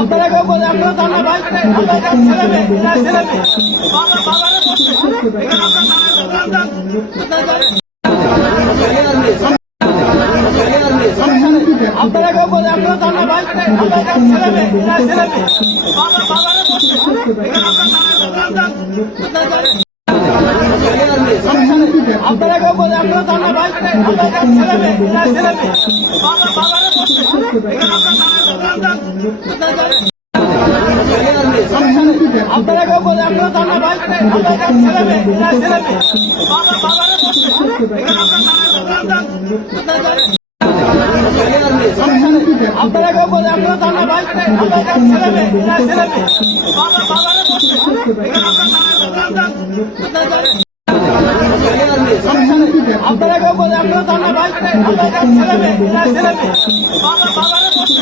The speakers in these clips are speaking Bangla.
আপনারা কেউ বলে আপনারা জান না ভাই, আমরা ছেলে মেয়ে ছেলে মেয়ে বাবা বাবারে বসে এখানে আপনারা কেউ বলে আপনারা জান না ভাই, আমরা ছেলে মেয়ে ছেলে মেয়ে বাবা বাবারে বসে আপনারা কেউ বলে আপনারা জান না ভাই, আমরা ছেলে মেয়ে ছেলে মেয়ে বাবা বাবারে বসে আপনারা কেউ বলে আপনারা জান না ভাই, আমরা ছেলে মেয়ে ছেলে মেয়ে বাবা বাবারে বসে আপনারা কেউ বলে আপনারা জান না ভাই, আমরা ছেলে মেয়ে ছেলে মেয়ে বাবা বাবারে বসে আপনারা কেউ বলে আপনারা জান না ভাই, আমরা ছেলে মেয়ে ছেলে মেয়ে বাবা বাবারে বসে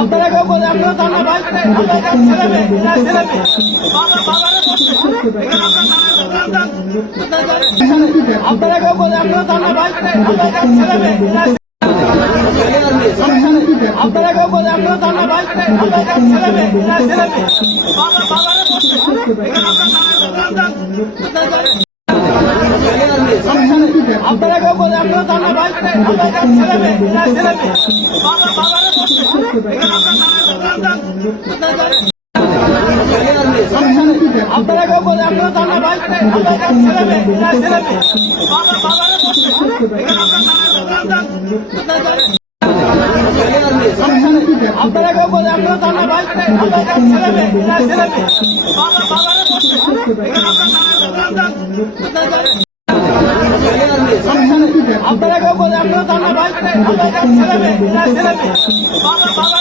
আপনারা কেউ বলে আপনারা জান না ভাই, আমরা ছেলে মেয়ে ছেলে মেয়ে বাবা বাবারে বসে আপনারা কেউ বলে আপনারা জান না ভাই, আমরা ছেলে মেয়ে আপনারা কেউ বলে আপনারা জান না ভাই, আমরা ছেলে মেয়ে ছেলে মেয়ে বাবা বাবারে বসে আপনারা কেউ বলে আপনারা জান না ভাই, আমরা ছেলে মেয়ে ছেলে মেয়ে বাবা বাবারে বসে আপনারা কেউ বলে আপনারা জান না ভাই, আমরা ছেলে মেয়ে ছেলে মেয়ে বাবা বাবারে বসে আপনারা কেউ বলে আপনারা জান না ভাই, আমরা ছেলে মেয়ে ছেলে মেয়ে বাবা বাবারে বসে আপনারা কেউ বলে আপনারা জান না ভাই, আমরা ছেলে মেয়ে ছেলে মেয়ে বাবা বাবা